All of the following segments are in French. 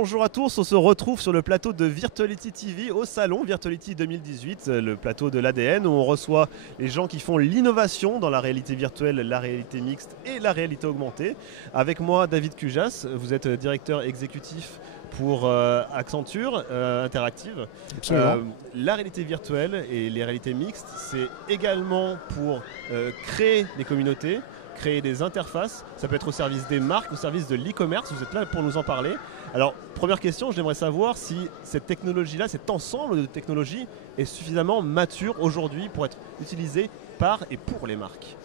Bonjour à tous, on se retrouve sur le plateau de Virtuality TV au salon Virtuality 2018, le plateau de l'ADN où on reçoit les gens qui font l'innovation dans la réalité virtuelle, la réalité mixte et la réalité augmentée. Avec moi David Cujas, vous êtes directeur exécutif pour Accenture Interactive. La réalité virtuelle et les réalités mixtes, c'est également pour créer des communautés, créer des interfaces, ça peut être au service des marques, au service de l'e-commerce, vous êtes là pour nous en parler. Alors, première question, j'aimerais savoir si cette technologie-là, cet ensemble de technologies est suffisamment mature aujourd'hui pour être utilisé par et pour les marques.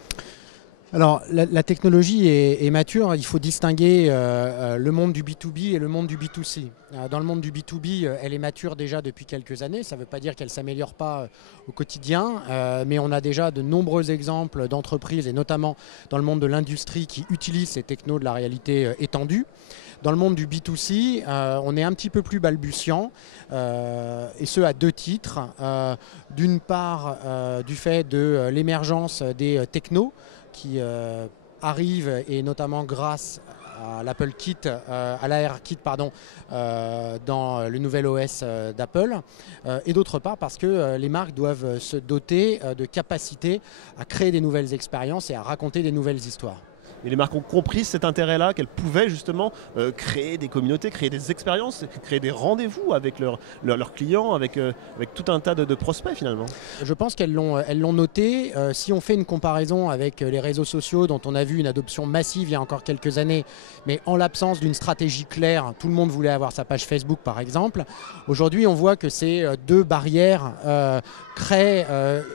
Alors, la technologie est mature, il faut distinguer le monde du B2B et le monde du B2C. Dans le monde du B2B, elle est mature déjà depuis quelques années, ça ne veut pas dire qu'elle ne s'améliore pas au quotidien, mais on a déjà de nombreux exemples d'entreprises, et notamment dans le monde de l'industrie, qui utilisent ces technos de la réalité étendue. Dans le monde du B2C, on est un petit peu plus balbutiant, et ce à deux titres. D'une part, du fait de l'émergence des technos, qui arrive, et notamment grâce à l'Apple Kit, à l'ARKit pardon, dans le nouvel OS d'Apple, et d'autre part parce que les marques doivent se doter de capacités à créer des nouvelles expériences et à raconter des nouvelles histoires. Et les marques ont compris cet intérêt-là, qu'elles pouvaient justement créer des communautés, créer des expériences, créer des rendez-vous avec leurs clients, avec tout un tas de prospects finalement. Je pense qu'elles l'ont noté. Si on fait une comparaison avec les réseaux sociaux dont on a vu une adoption massive il y a encore quelques années, mais en l'absence d'une stratégie claire, tout le monde voulait avoir sa page Facebook par exemple. Aujourd'hui, on voit que ces deux barrières créent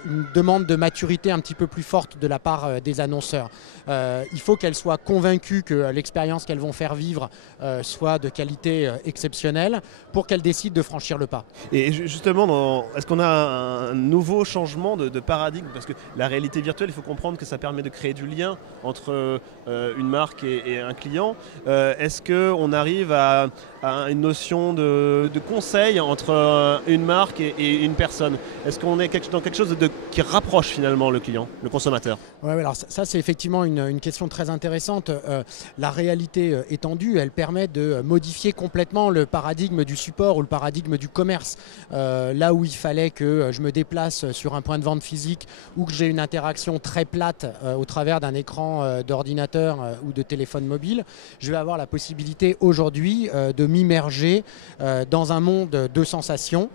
une demande de maturité un petit peu plus forte de la part des annonceurs. Il faut qu'elles soient convaincues que l'expérience qu'elles vont faire vivre soit de qualité exceptionnelle pour qu'elles décident de franchir le pas. Et justement, est-ce qu'on a un nouveau changement de paradigme? Parce que la réalité virtuelle, il faut comprendre que ça permet de créer du lien entre une marque et un client. Est-ce qu'on arrive à une notion de conseil entre une marque et une personne? Est-ce qu'on est dans quelque chose qui rapproche finalement le client, le consommateur? Ouais, alors ça c'est effectivement une question très intéressante. La réalité étendue, elle permet de modifier complètement le paradigme du support ou le paradigme du commerce. Là où il fallait que je me déplace sur un point de vente physique ou que j'ai une interaction très plate au travers d'un écran d'ordinateur ou de téléphone mobile, je vais avoir la possibilité aujourd'hui de m'immerger dans un monde de sensations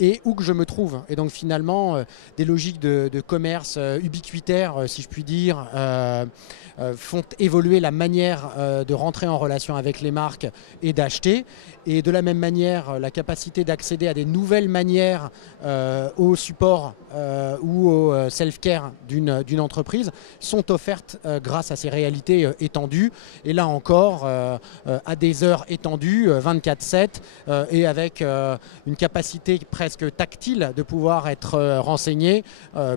et où que je me trouve. Et donc finalement, des logiques de commerce ubiquitaires, si je puis dire, font évoluer la manière de rentrer en relation avec les marques et d'acheter. Et de la même manière, la capacité d'accéder à des nouvelles manières au support ou au self-care d'une entreprise sont offertes grâce à ces réalités étendues. Et là encore, à des heures étendues, 24/7, et avec une capacité presque tactile de pouvoir être renseigné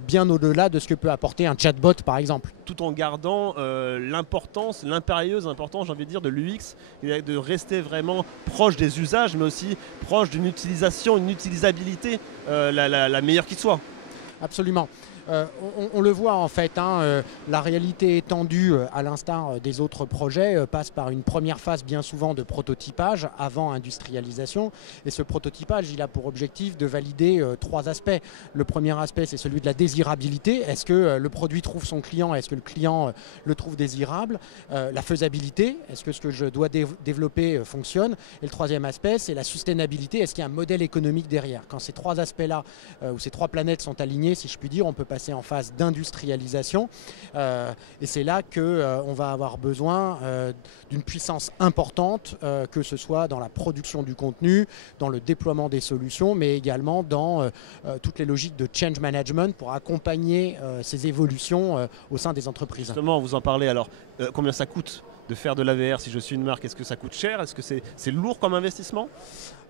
bien au-delà de ce que peut apporter un chatbot par exemple. Tout en gardant l'importance, l'impérieuse importance, j'ai envie de dire, de l'UX, et de rester vraiment proche des usages, mais aussi proche d'une utilisation, une utilisabilité la meilleure qui soit. Absolument. On le voit en fait, la réalité étendue, à l'instar des autres projets, passe par une première phase bien souvent de prototypage avant industrialisation. Et ce prototypage, il a pour objectif de valider trois aspects. Le premier aspect, c'est celui de la désirabilité. Est-ce que le produit trouve son client? Est-ce que le client le trouve désirable? La faisabilité. Est-ce que ce que je dois développer fonctionne? Et le troisième aspect, c'est la sustainabilité. Est-ce qu'il y a un modèle économique derrière? Quand ces trois aspects-là, ou ces trois planètes sont alignées, si je puis dire, on peut passer en phase d'industrialisation et c'est là qu'on va avoir besoin d'une puissance importante, que ce soit dans la production du contenu, dans le déploiement des solutions, mais également dans toutes les logiques de change management pour accompagner ces évolutions au sein des entreprises. Justement, vous en parlez, alors combien ça coûte de faire de l'AVR si je suis une marque? Est-ce que ça coûte cher? Est-ce que c'est lourd comme investissement?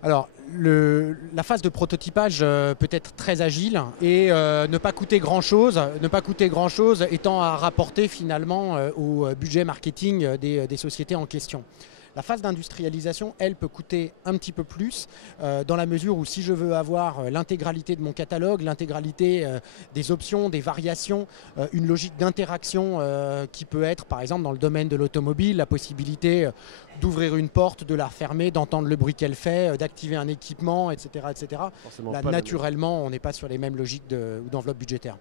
Alors, la phase de prototypage peut être très agile et ne pas coûter grand-chose étant à rapporter finalement au budget marketing des sociétés en question. La phase d'industrialisation, elle, peut coûter un petit peu plus, dans la mesure où si je veux avoir l'intégralité de mon catalogue, l'intégralité des options, des variations, une logique d'interaction qui peut être, par exemple, dans le domaine de l'automobile, la possibilité d'ouvrir une porte, de la refermer, d'entendre le bruit qu'elle fait, d'activer un équipement, etc. etc. Là, naturellement, on n'est pas sur les mêmes logiques d'enveloppe budgétaire.